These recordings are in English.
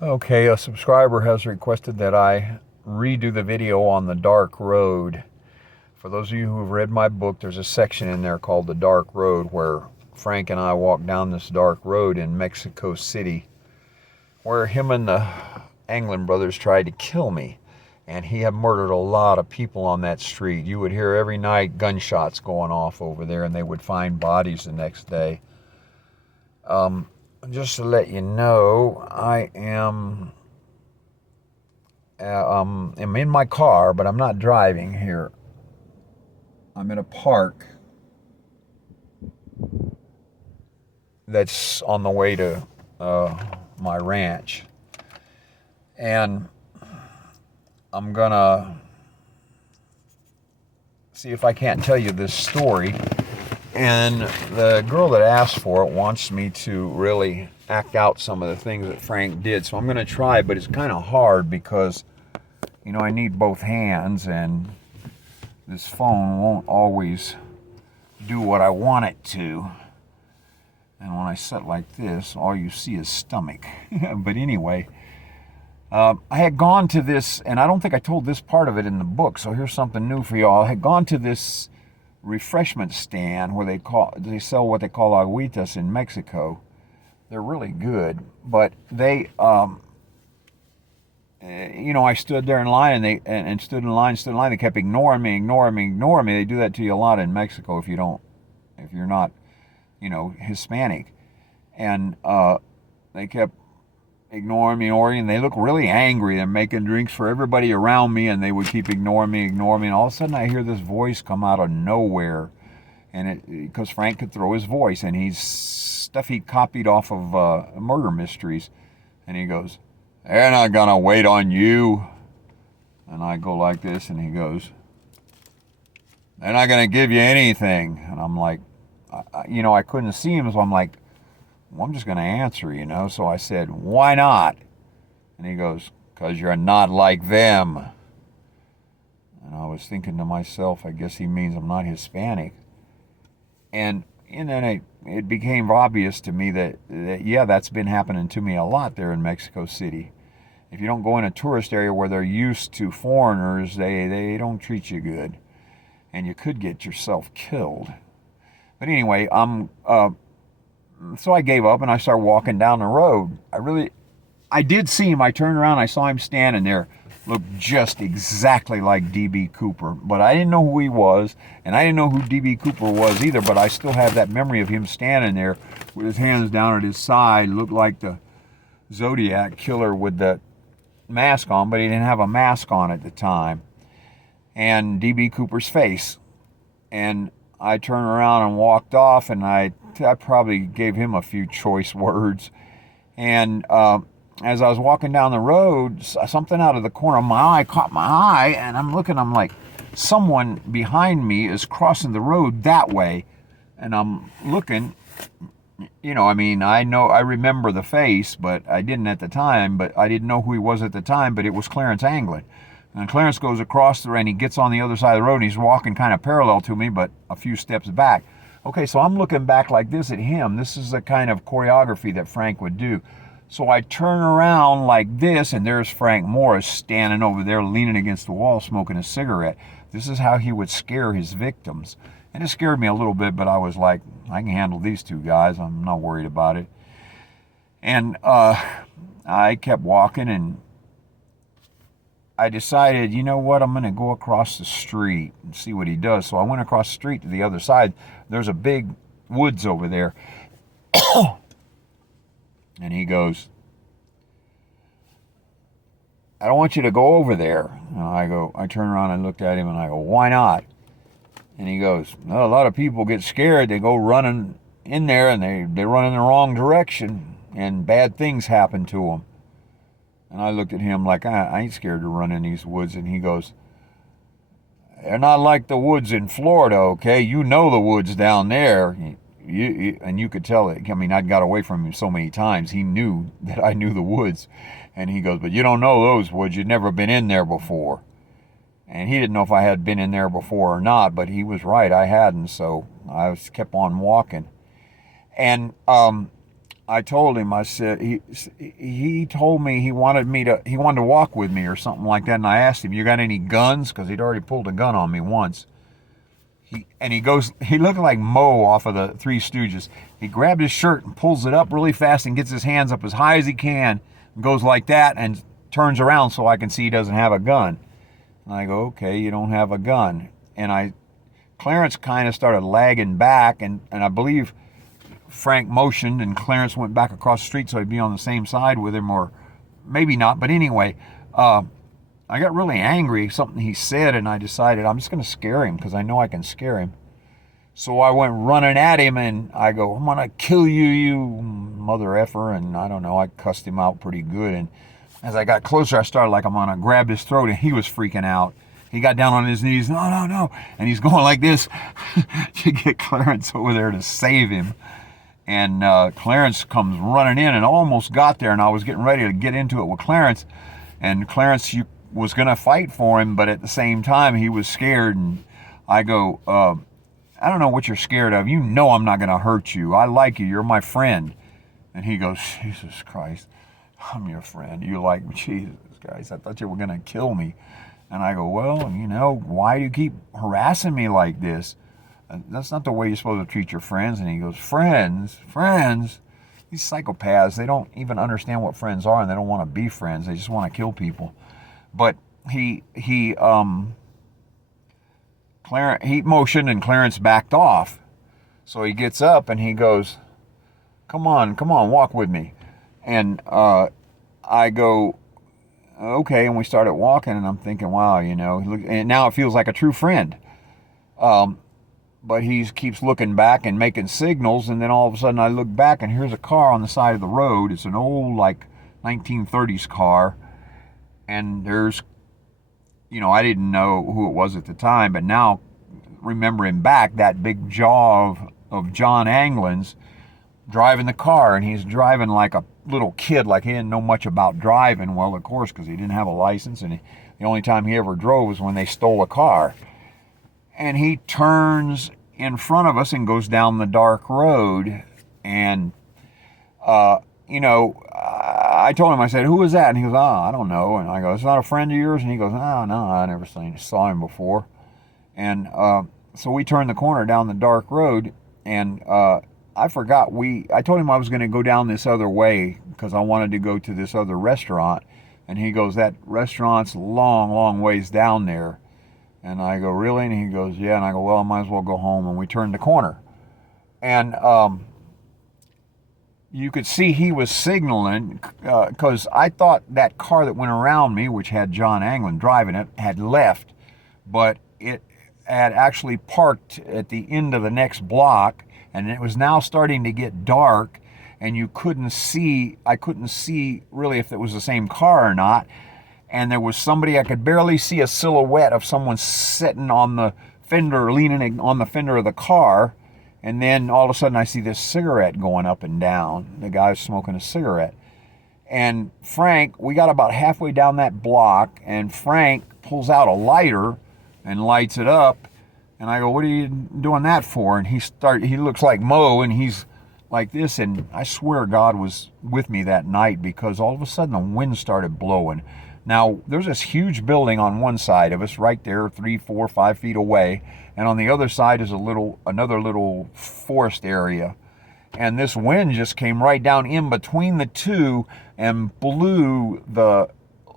Okay, a subscriber has requested that I redo the video on the dark road. For those of you who have read my book, there's a section in there called The Dark Road where Frank and I walked down this dark road in Mexico City where him and the Anglin brothers tried to kill me. And he had murdered a lot of people on that street. You would hear every night gunshots going off over there, and they would find bodies the next day. Um, just to let you know, I'm in my car, but I'm not driving here. I'm in a park that's on the way to my ranch, and I'm gonna see if I can't tell you this story. And the girl that asked for it wants me to really act out some of the things that Frank did, so I'm gonna try, but it's kind of hard because I need both hands, and this phone won't always do what I want it to. And when I sit like this, all you see is stomach. But anyway, I had gone to this, and I don't think I told this part of it in the book, so here's something new for y'all. I had gone to this refreshment stand where they sell what they call agüitas in Mexico. They're really good, but they I stood there in line, and stood in line. They kept ignoring me. They do that to you a lot in Mexico if you're not, Hispanic. And they kept ignoring me, and they look really angry. They're making drinks for everybody around me, and they would keep ignoring me. And all of a sudden, I hear this voice come out of nowhere, and because Frank could throw his voice, and he's stuff he copied off of murder mysteries, and he goes, "They're not gonna wait on you." And I go like this, and he goes, "They're not gonna give you anything." And I'm like, I couldn't see him, so I'm like, well, I'm just gonna answer, So I said, "Why not?" And he goes, "'Cause you're not like them." And I was thinking to myself, I guess he means I'm not Hispanic. And then it became obvious to me that yeah, that's been happening to me a lot there in Mexico City. If you don't go in a tourist area where they're used to foreigners, they don't treat you good, and you could get yourself killed. But anyway, so I gave up and I started walking down the road. I did see him. I turned around, I saw him standing there, looked just exactly like D.B. Cooper, but I didn't know who he was, and I didn't know who D.B. Cooper was either. But I still have that memory of him standing there with his hands down at his side, looked like the Zodiac killer with the mask on, but he didn't have a mask on at the time, and D.B. Cooper's face. And I turned around and walked off, and I probably gave him a few choice words. And as I was walking down the road, something out of the corner of my eye caught my eye, and I'm like, someone behind me is crossing the road that way. And I'm looking, I remember the face, but I didn't at the time, but I didn't know who he was at the time, but it was Clarence Anglin. And Clarence goes across the road, and he gets on the other side of the road, and he's walking kind of parallel to me, but a few steps back. Okay, so I'm looking back like this at him. This is the kind of choreography that Frank would do. So I turn around like this, and there's Frank Morris standing over there leaning against the wall smoking a cigarette. This is how he would scare his victims. And it scared me a little bit, but I was like, I can handle these two guys. I'm not worried about it. And I kept walking, and I decided, you know what, I'm going to go across the street and see what he does. So I went across the street to the other side. There's a big woods over there. And he goes, "I don't want you to go over there." And I turn around and looked at him, and I go, "Why not?" And he goes, "Well, a lot of people get scared. They go running in there, and they run in the wrong direction, and bad things happen to them." And I looked at him like, I ain't scared to run in these woods. And he goes, "They're not like the woods in Florida, okay? You know the woods down there." And you could tell it. I mean, I'd got away from him so many times. He knew that I knew the woods. And he goes, "But you don't know those woods. You'd never been in there before." And he didn't know if I had been in there before or not, but he was right. I hadn't. So I kept on walking. And I told him, I said, he told me he wanted to walk with me or something like that. And I asked him, you got any guns? Because he'd already pulled a gun on me once. He looked like Moe off of the Three Stooges. He grabbed his shirt and pulls it up really fast and gets his hands up as high as he can and goes like that and turns around so I can see he doesn't have a gun. And I go, okay, you don't have a gun. And Clarence kind of started lagging back, and I believe Frank motioned and Clarence went back across the street so he'd be on the same side with him, or maybe not. But anyway, I got really angry, something he said, and I decided I'm just going to scare him because I know I can scare him. So I went running at him, and I go, I'm going to kill you, you mother effer. And I don't know, I cussed him out pretty good. And as I got closer, I started like I'm going to grab his throat, and he was freaking out. He got down on his knees, no, no, no. And he's going like this to get Clarence over there to save him. And Clarence comes running in and almost got there, and I was getting ready to get into it with Clarence. And Clarence was going to fight for him, but at the same time, he was scared. And I go, I don't know what you're scared of. You know I'm not going to hurt you. I like you. You're my friend. And he goes, Jesus Christ, I'm your friend. You like me? Jesus Christ, I thought you were going to kill me. And I go, well, you know, why do you keep harassing me like this? That's not the way you're supposed to treat your friends. And he goes, friends? These psychopaths, they don't even understand what friends are, and they don't want to be friends. They just want to kill people. But he motioned, and Clarence backed off. So he gets up and he goes, come on, walk with me. And I go, okay, and we started walking, and I'm thinking, wow, you know, and now it feels like a true friend. But he keeps looking back and making signals, and then all of a sudden I look back, and here's a car on the side of the road. It's an old, like, 1930s car, and there's, you know, I didn't know who it was at the time, but now, remembering back, that big jaw of John Anglin's driving the car, and he's driving like a little kid, like he didn't know much about driving. Well, of course, because he didn't have a license, and the only time he ever drove was when they stole a car. And he turns in front of us and goes down the dark road. And, you know, I told him, I said, who was that? And he goes, I don't know. And I go, it's not a friend of yours? And he goes, no, I never saw him before. And so we turned the corner down the dark road, and I forgot, I told him I was going to go down this other way because I wanted to go to this other restaurant. And he goes, that restaurant's long, long ways down there. And I go, really? And he goes, yeah. And I go, well, I might as well go home. And we turned the corner. And you could see he was signaling, because I thought that car that went around me, which had John Anglin driving it, had left. But it had actually parked at the end of the next block. And it was now starting to get dark. And I couldn't see really if it was the same car or not. And there was somebody, I could barely see a silhouette of someone sitting on the fender, leaning on the fender of the car. And then all of a sudden I see this cigarette going up and down. The guy's smoking a cigarette. And Frank, we got about halfway down that block, and Frank pulls out a lighter and lights it up. And I go, what are you doing that for? And he looks like Moe, and he's like this. And I swear God was with me that night, because all of a sudden the wind started blowing. Now, there's this huge building on one side of us, right there, 3, 4, 5 feet away. And on the other side is another little forest area. And this wind just came right down in between the two and blew the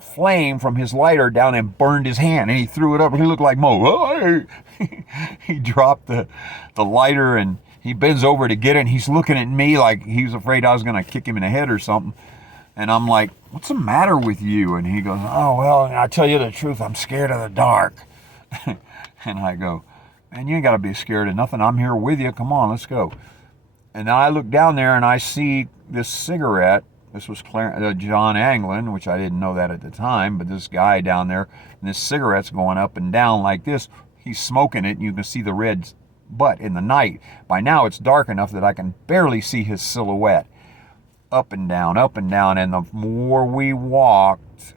flame from his lighter down and burned his hand. And he threw it up, and he looked like Moe. Oh, he dropped the lighter, and he bends over to get it, and he's looking at me like he was afraid I was going to kick him in the head or something. And I'm like, what's the matter with you? And he goes, oh, well, I tell you the truth, I'm scared of the dark. And I go, man, you ain't got to be scared of nothing. I'm here with you. Come on, let's go. And then I look down there, and I see this cigarette. This was John Anglin, which I didn't know that at the time, but this guy down there, and this cigarette's going up and down like this. He's smoking it, and you can see the red butt in the night. By now, it's dark enough that I can barely see his silhouette. Up and down, and the more we walked,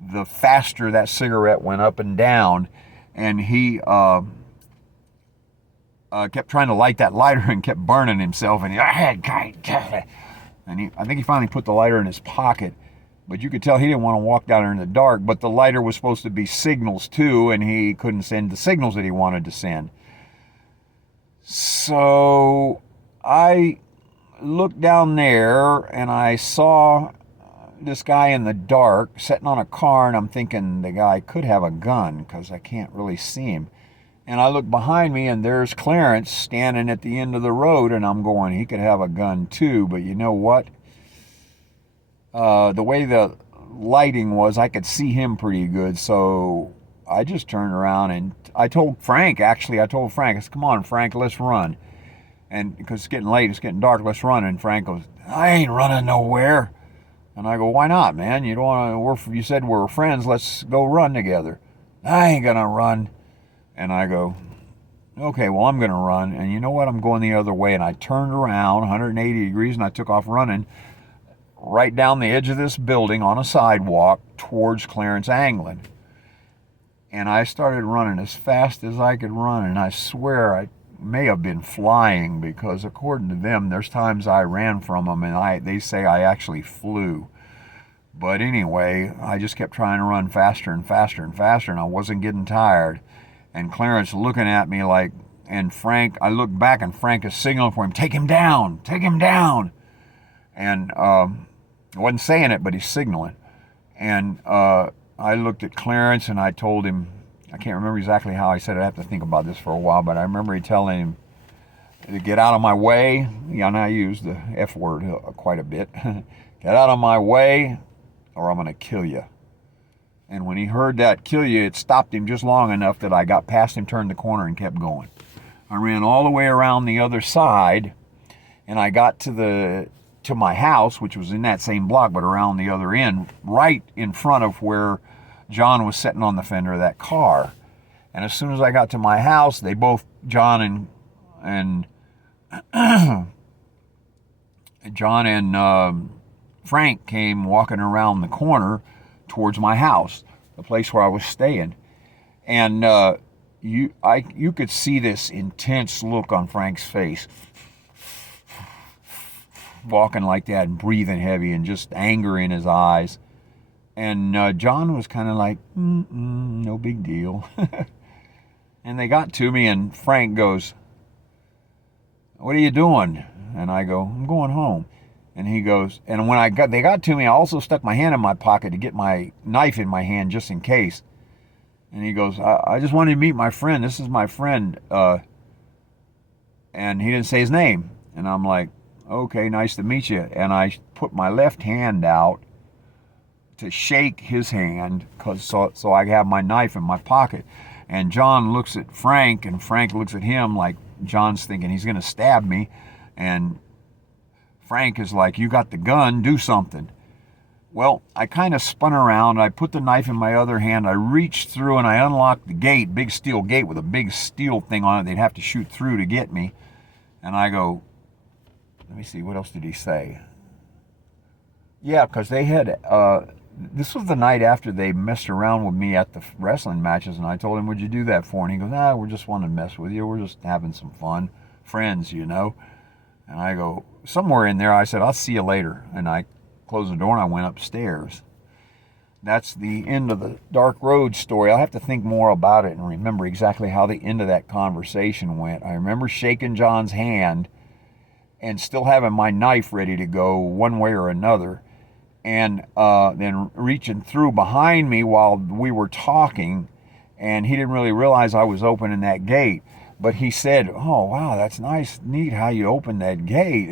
the faster that cigarette went up and down. And he kept trying to light that lighter and kept burning himself. And And I think he finally put the lighter in his pocket, but you could tell he didn't want to walk down there in the dark. But the lighter was supposed to be signals too, and he couldn't send the signals that he wanted to send. So I looked down there and I saw this guy in the dark sitting on a car, and I'm thinking the guy could have a gun because I can't really see him. And I look behind me, and there's Clarence standing at the end of the road, and I'm going, he could have a gun too. But you know what? The way the lighting was, I could see him pretty good. So I just turned around and I told Frank, I said, come on, Frank, let's run. And because it's getting late, it's getting dark, let's run. And Frank goes, I ain't running nowhere. And I go, why not, man? You don't want to, you said we're friends, let's go run together. I ain't gonna run. And I go, okay, well, I'm gonna run. And you know what? I'm going the other way. And I turned around 180 degrees and I took off running right down the edge of this building on a sidewalk towards Clarence Anglin. And I started running as fast as I could run. And I swear I may have been flying, because according to them, there's times I ran from them and they say I actually flew. But anyway, I just kept trying to run faster and faster and faster, and I wasn't getting tired. And Clarence looking at me like, and Frank, I looked back and Frank is signaling for him, take him down, take him down. And I wasn't saying it, but he's signaling. And I looked at Clarence and I told him, I can't remember exactly how I said it. I have to think about this for a while, but I remember telling him to get out of my way. Yeah, and I use the F word quite a bit. Get out of my way or I'm going to kill you. And when he heard that kill you, it stopped him just long enough that I got past him, turned the corner, and kept going. I ran all the way around the other side, and I got to my house, which was in that same block, but around the other end, right in front of where John was sitting on the fender of that car. And as soon as I got to my house, they both, John and Frank came walking around the corner towards my house, the place where I was staying. And you could see this intense look on Frank's face, walking like that and breathing heavy and just anger in his eyes. And John was kind of like, no big deal. And they got to me, and Frank goes, what are you doing? And I go, I'm going home. And he goes, and when they got to me, I also stuck my hand in my pocket to get my knife in my hand just in case. And he goes, I just wanted to meet my friend. This is my friend. And he didn't say his name. And I'm like, okay, nice to meet you. And I put my left hand out to shake his hand, so I have my knife in my pocket. And John looks at Frank, and Frank looks at him like John's thinking he's going to stab me. And Frank is like, you got the gun, do something. Well, I kind of spun around, I put the knife in my other hand, I reached through and I unlocked the gate, big steel gate with a big steel thing on it they'd have to shoot through to get me. And I go, let me see, what else did he say? Yeah, because they had, this was the night after they messed around with me at the wrestling matches, and I told him, what'd you do that for? And he goes, we're just wanting to mess with you, we're just having some fun, friends, you know. And I go, somewhere in there, I said, I'll see you later. And I closed the door and I went upstairs. That's the end of the Dark Road story. I'll have to think more about it and remember exactly how the end of that conversation went. I remember shaking John's hand and still having my knife ready to go one way or another. And then reaching through behind me while we were talking. And he didn't really realize I was opening that gate. But he said, oh, wow, that's nice, neat how you opened that gate.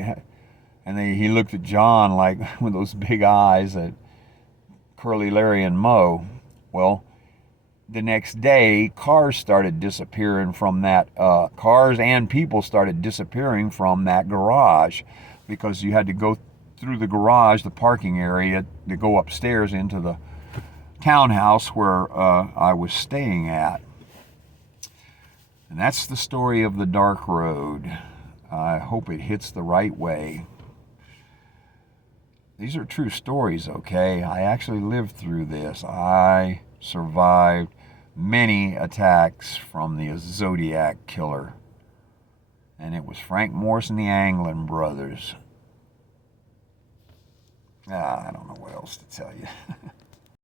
And then he looked at John like with those big eyes at Curly, Larry, and Moe. Well, the next day, cars started disappearing from that, cars and people started disappearing from that garage, because you had to go through the garage, the parking area, to go upstairs into the townhouse where I was staying at. And that's the story of the Dark Road. I hope it hits the right way. These are true stories, okay? I actually lived through this. I survived many attacks from the Zodiac killer. And it was Frank Morse and the Anglin brothers. I don't know what else to tell you.